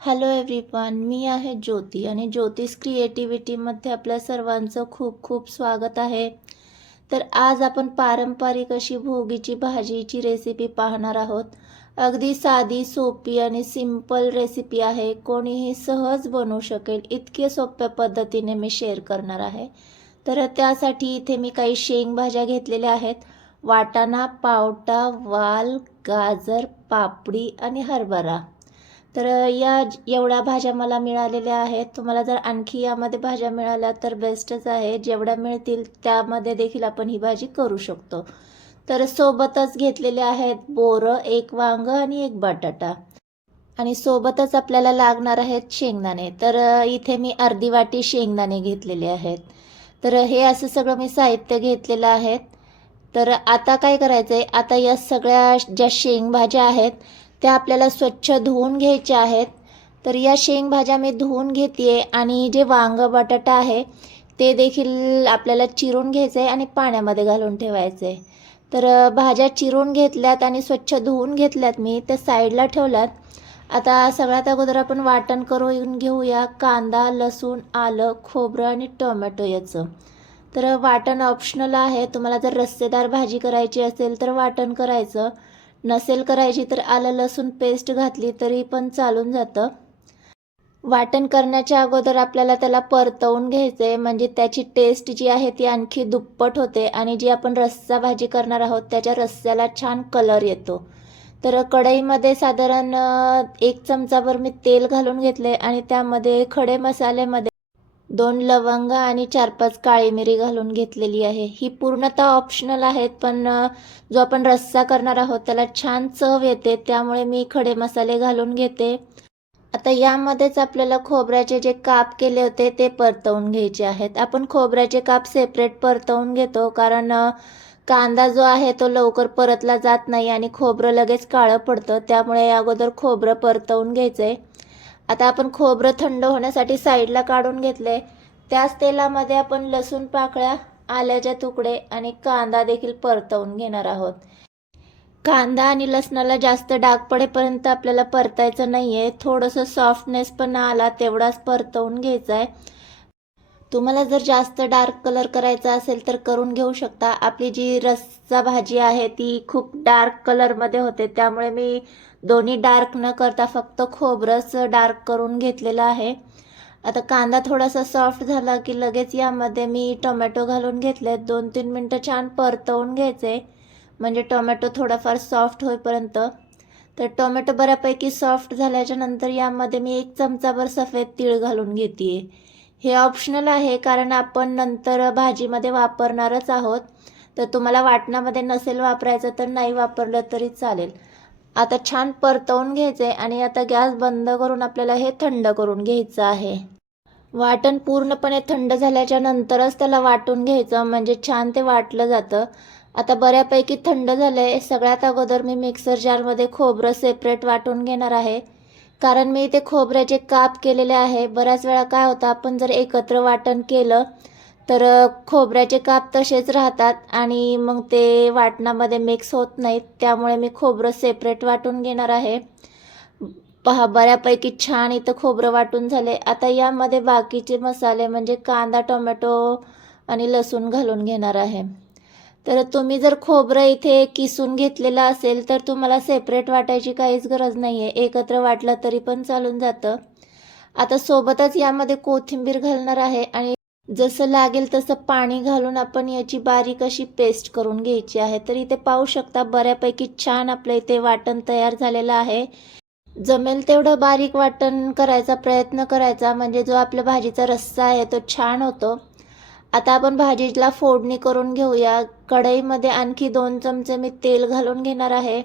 Hello everyone मी आहे ज्योती आणि ज्योतिष क्रिएटिव्हिटीमध्ये आपल्या सर्वांचं खूप खूप स्वागत आहे. तर आज आपण पारंपरिक अशी भोगीची भाजीची रेसिपी पाहणार आहोत. अगदी साधी सोपी आणि सिंपल रेसिपी आहे. कोणीही सहज बनवू शकेल इतके सोप्या पद्धतीने मी शेअर करणार आहे. तर त्यासाठी इथे मी काही शेंगभाज्या घेतलेल्या आहेत. वाटाणा पावटा वाल गाजर पापडी आणि हरभरा. तर या एवढ्या भाज्या मला मिळालेल्या आहेत. तुम्हाला जर आणखी यामध्ये भाज्या मिळाल्या तर बेस्टच आहे. जेवढ्या मिळतील त्यामध्ये देखील आपण ही भाजी करू शकतो. तर सोबतच घेतलेले आहेत बोरं एक वांग आणि एक बटाटा. आणि सोबतच आपल्याला लागणार आहेत शेंगदाणे. तर इथे मी अर्धी वाटी शेंगदाणे घेतलेले आहेत. तर हे असं सगळं मी साहित्य घेतलेलं आहे. तर आता काय करायचं आहे आता या सगळ्या ज्या शेंगभाज्या आहेत त्या आपल्याला स्वच्छ धुवून घ्यायच्या आहेत. तर या शेंगभाज्या मी धुवून घेते आणि जे वांग बटाटा आहे ते देखील आपल्याला चिरून घ्यायचं आहे आणि पाण्यामध्ये घालून ठेवायचं आहे तर भाज्या चिरून घेतल्यात आणि स्वच्छ धुवून घेतल्यात मी त्या साईडला ठेवल्यात. आता सगळ्यात अगोदर आपण वाटण करून घेऊया कांदा लसूण आलं खोबरं आणि टोमॅटो याचं. तर वाटण ऑप्शनल आहे. तुम्हाला जर रस्सेदार भाजी करायची असेल तर वाटण करायचं. नसेल करायची तर आलं लसूण पेस्ट घातली तरी पण चालून जातं. वाटण करण्याच्या अगोदर आपल्याला त्याला परतवून घ्यायचं आहे म्हणजे त्याची टेस्ट जी आहे ती आणखी दुप्पट होते आणि जी आपण रस्सा भाजी करणार आहोत त्याच्या रस्स्याला छान कलर येतो. तर कढईमध्ये साधारण एक चमचाभर मी तेल घालून घेतले आणि त्यामध्ये खडे मसाल्यामध्ये दोन लवंग आणि चार पाच काळी मिरी घालून घेतलेली आहे. ही पूर्णतः ऑप्शनल आहेत पण जो आपण रस्सा करणार आहोत त्याला छान चव येते त्यामुळे मी खडे मसाले घालून घेते. आता यामध्येच आपल्याला खोबऱ्याचे जे काप केले होते ते परतवून घ्यायचे आहेत. आपण खोबऱ्याचे काप सेपरेट परतवून घेतो कारण कांदा जो आहे तो लवकर परतला जात नाही आणि खोबरं लगेच काळं पडतं. त्यामुळे अगोदर खोबरं परतवून घ्यायचं आहे आता आपण खोबरं थंड होण्यासाठी साईडला काढून घेतले. त्याच तेलामध्ये आपण लसूण पाकळ्या आल्याचे तुकडे आणि कांदा देखील परतवून घेणार आहोत. कांदा आणि लसणाला जास्त डाग पडेपर्यंत आपल्याला परतायचं नाही आहे थोडंसं सॉफ्टनेस पण आला तेवढाच परतवून घ्यायचा आहे तुम्हाला जर जास्त डार्क कलर करायचा असेल तर करून घेऊ शकता. आपली जी रस्सा भाजी आहे ती खूप डार्क कलरमध्ये होते. त्यामुळे मी दोन्ही डार्क न करता फक्त खोबरंच डार्क करून घेतलेलं आहे. आता कांदा थोडासा सॉफ्ट झाला की लगेच यामध्ये मी टोमॅटो घालून घेतले. दोन तीन मिनटं छान परतवून घ्यायचे. म्हणजे टोमॅटो थोडाफार सॉफ्ट होईपर्यंत. तर टोमॅटो बऱ्यापैकी सॉफ्ट झाल्याच्यानंतर यामध्ये मी एक चमचाभर सफेद तीळ घालून घेते हे ऑप्शनल आहे कारण आपण नंतर भाजीमध्ये वापरणारच आहोत. तर तुम्हाला वाटणामध्ये नसेल वापरायचं तर नाही वापरलं तरी चालेल. आता छान परतवून घ्यायचं आहे आणि आता गॅस बंद करून आपल्याला हे थंड करून घ्यायचं आहे. वाटण पूर्णपणे थंड झाल्याच्या नंतरच त्याला वाटून घ्यायचं म्हणजे छान ते वाटलं जातं. आता बऱ्यापैकी थंड झालं आहे सगळ्यात अगोदर मी मिक्सर जारमध्ये खोबरं सेपरेट वाटून घेणार आहे. कारण मी इथे खोबऱ्याचे काप केलेले आहे. बऱ्याच वेळा काय होतं आपण जर एकत्र वाटण केलं तर खोबऱ्याचे काप तसेच राहतात आणि मग ते वाटणामध्ये मिक्स होत नाहीत. त्यामुळे मी खोबरं सेपरेट वाटून घेणार आहे. पहा बऱ्यापैकी छान इथं खोबरं वाटून झाले. आता यामध्ये बाकीचे मसाले म्हणजे कांदा टोमॅटो आणि लसूण घालून घेणार आहे. तर तुम्ही जर खोबरं इथे किसून घेतलेलं असेल तर तुम्हाला सेपरेट वाटायची काहीच गरज नाही आहे एकत्र वाटलं तरी पण चालून जातं. आता सोबतच यामध्ये कोथिंबीर घालणार आहे आणि जसं लागेल तसं पाणी घालून आपण याची बारीक अशी पेस्ट करून घ्यायची आहे. तर इथे पाहू शकता बऱ्यापैकी छान आपलं इथे वाटण तयार झालेलं आहे. जमेल तेवढं बारीक वाटण करायचा प्रयत्न करायचा म्हणजे जो आपल्या भाजीचा रस्सा आहे तो छान होतो. आता आपण भाजीला फोडणी करून घेऊया. कढईमध्ये आणखी दोन चमचे मी तेल घालून घेणार आहे.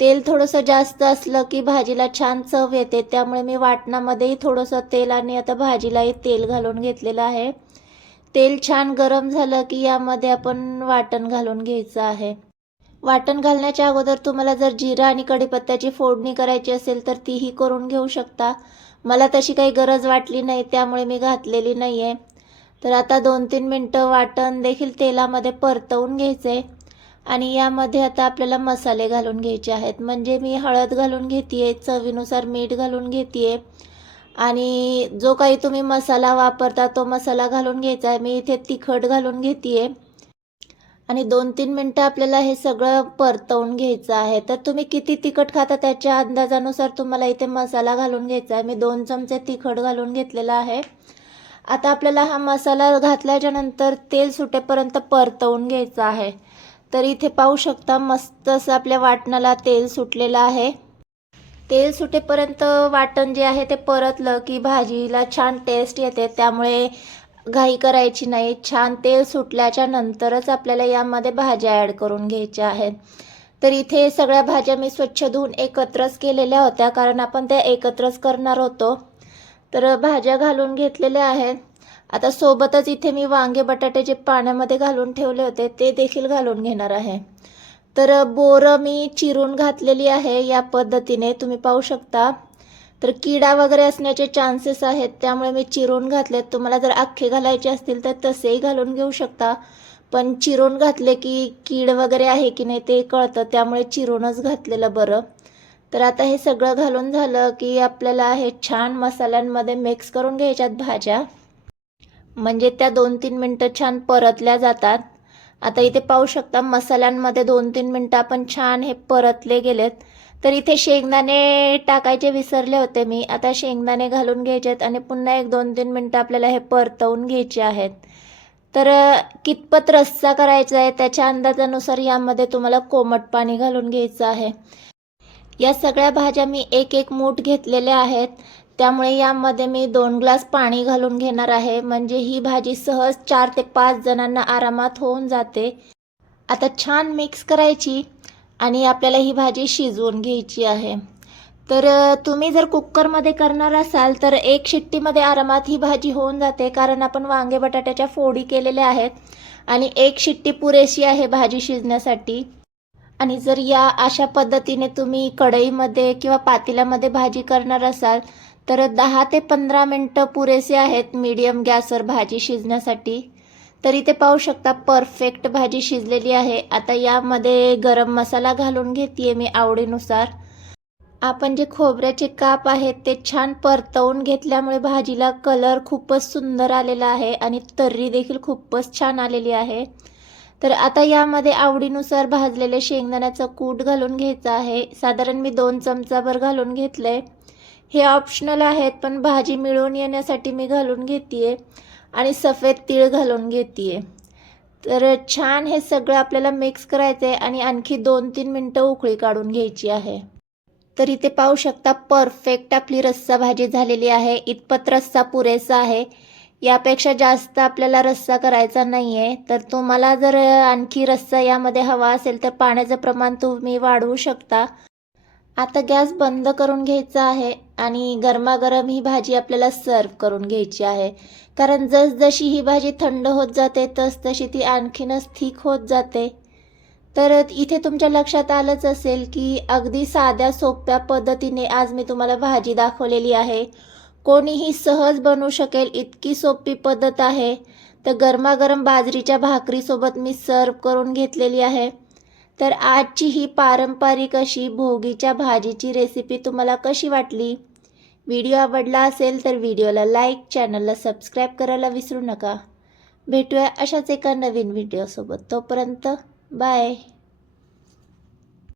तेल थोडंसं जास्त असलं की भाजीला छान चव येते. त्यामुळे मी वाटणामध्येही थोडंसं तेल आणि आता भाजीलाही तेल घालून घेतलेलं आहे. तेल छान गरम झालं की यामध्ये आपण वाटण घालून घ्यायचं आहे. वाटण घालण्याच्या अगोदर तुम्हाला जर जिरा आणि कढीपत्त्याची फोडणी करायची असेल तर तीही करून घेऊ शकता. मला तशी काही गरज वाटली नाही त्यामुळे मी घातलेली नाही आहे तर आता दोन तीन मिनटं वाटण देखील तेलामध्ये परतवून घ्यायचे आणि यामध्ये आता आपल्याला मसाले घालून घ्यायचे आहेत. म्हणजे मी हळद घालून घेते आहे चवीनुसार मीठ घालून घेते आहे आणि जो काही तुम्ही मसाला वापरता तो मसाला घालून घ्यायचा आहे. मी इथे तिखट घालून घेते आहे आणि दोन तीन मिनटं आपल्याला हे सगळं परतवून घ्यायचं आहे. तर तुम्ही किती तिखट खाता त्याच्या अंदाजानुसार तुम्हाला इथे मसाला घालून घ्यायचा आहे. मी दोन चमचे तिखट घालून घेतलेला आहे. आता आपल्याला हा मसाला घातल्याच्या नंतर तेल सुटेपर्यंत परतवून घ्यायचा आहे. तर इथे पाहू शकता मस्त असं आपल्या वाटणाला तेल सुटलेलं आहे. तेल सुटेपर्यंत वाटण जे आहे ते परतलं की भाजीला छान टेस्ट येते. त्यामुळे घाई करायची नाही. छान तेल सुटल्याच्या नंतरच आपल्याला यामध्ये भाज्या ॲड करून घ्यायच्या आहेत. तर इथे सगळ्या भाज्या मी स्वच्छ धुवून एकत्रच केलेल्या होत्या. कारण आपण त्या एकत्रच करणार होतो. तर भाज्या घालून घेतलेल्या आहेत. आता सोबतच इथे मी वांगे बटाटे जे पाण्यामध्ये घालून ठेवले होते ते देखील घालून घेणार आहे. तर बोरं मी चिरून घातलेली आहे या पद्धतीने तुम्ही पाहू शकता. तर किडा वगैरे असण्याचे चान्सेस आहेत त्यामुळे मी चिरून घातलेत. तुम्हाला जर अख्खे घालायचे असतील तर तसेही घालून घेऊ शकता. पण चिरून घातले की कीड वगैरे आहे की नाही ते कळतं त्यामुळे चिरूनच घातलेलं बरं. तर आता हे सगळं घालून झालं की आपल्याला हे छान मसाल्यांमध्ये मिक्स करून घ्यायच्यात भाज्या. म्हणजे त्या दोन तीन मिनटं छान परतल्या जातात. आता इथे पाहू शकता मसाल्यांमध्ये दोन तीन मिनटं आपण छान हे परतले गेलेत. तर इथे शेंगदाणे टाकायचे विसरले होते मी. आता शेंगदाणे घालून घ्यायचे आहेत आणि पुन्हा एक दोन तीन मिनटं आपल्याला हे परतवून घ्यायचे आहेत. तर कितपत रस्सा करायचा आहे त्याच्या अंदाजानुसार यामध्ये तुम्हाला कोमट पाणी घालून घ्यायचं आहे. या सगळ्या भाज्या मी एक एक मूठ घेतलेल्या आहेत. त्यामुळे यामध्ये मी दोन ग्लास पाणी घालून घेणार आहे. म्हणजे ही भाजी सहज चार ते पाच जणांना आरामात होऊन जाते. आता छान मिक्स करायची आणि आपल्याला ही भाजी शिजवून घ्यायची आहे. तर तुम्ही जर कुकरमध्ये करणार असाल तर एक शिट्टीमध्ये आरामात ही भाजी होऊन जाते. कारण आपण वांगे बटाट्याच्या फोडी केलेल्या आहेत. आणि एक शिट्टी पुरेशी आहे भाजी शिजण्यासाठी. आणि जर या अशा पद्धतीने तुम्ही कढईमध्ये किंवा पातेल्यामध्ये भाजी करणार असाल तर दहा ते पंधरा मिनटं पुरेसे आहेत मीडियम गॅसवर भाजी शिजण्यासाठी. तर इथे पाहू शकता परफेक्ट भाजी शिजलेली आहे. आता यामध्ये गरम मसाला घालून घेते मी आवडीनुसार. आपण जे खोबऱ्याचे काप आहेत ते छान परतवून घेतल्यामुळे भाजीला कलर खूपच सुंदर आलेला आहे आणि तर्री देखील खूपच छान आलेली आहे. तर आता यामध्ये आवडीनुसार भाजलेले शेंगदाण्याचं कूट घालून घ्यायचं आहे. साधारण मी दोन चमचाभर घालून घेतले हे ऑप्शनल आहेत पण भाजी मिळून येण्यासाठी मी घालून घेते आणि सफेद तीळ घालून घेते तर छान हे सगळं आपल्याला मिक्स करायचं आहे आणि आणखी दोन तीन मिनटं उकळी काढून घ्यायची आहे. तर इथे पाहू शकता परफेक्ट आपली रस्सा भाजी झालेली आहे. इतपत रस्सा पुरेसा आहे. यापेक्षा जास्त आपल्याला रस्सा करायचा नाही आहे तर तुम्हाला जर आणखी रस्सा यामध्ये हवा असेल तर पाण्याचं प्रमाण तुम्ही वाढवू शकता. आता गॅस बंद करून घ्यायचा आहे आणि गरमागरम ही भाजी आपल्याला सर्व करून घ्यायची आहे. कारण जसजशी ही भाजी थंड होत जाते तसतशी ती आणखीनच थिक होत जाते. तर इथे तुमच्या लक्षात आलंच असेल की अगदी साध्या सोप्या पद्धतीने आज मी तुम्हाला भाजी दाखवलेली आहे. कोणीही सहज बनवू शकेल इतकी सोपी पद्धत आहे. तर गरमागरम बाजरीच्या भाकरीसोबत मी सर्व करून घेतलेली आहे. तर आजची ही पारंपरिक अशी भोगीच्या भाजीची रेसिपी तुम्हाला कशी वाटली? व्हिडिओ आवडला असेल तर व्हिडिओला लाईक चॅनलला सबस्क्राईब करायला विसरू नका. भेटूया अशाच एका नवीन व्हिडिओसोबत. तोपर्यंत बाय.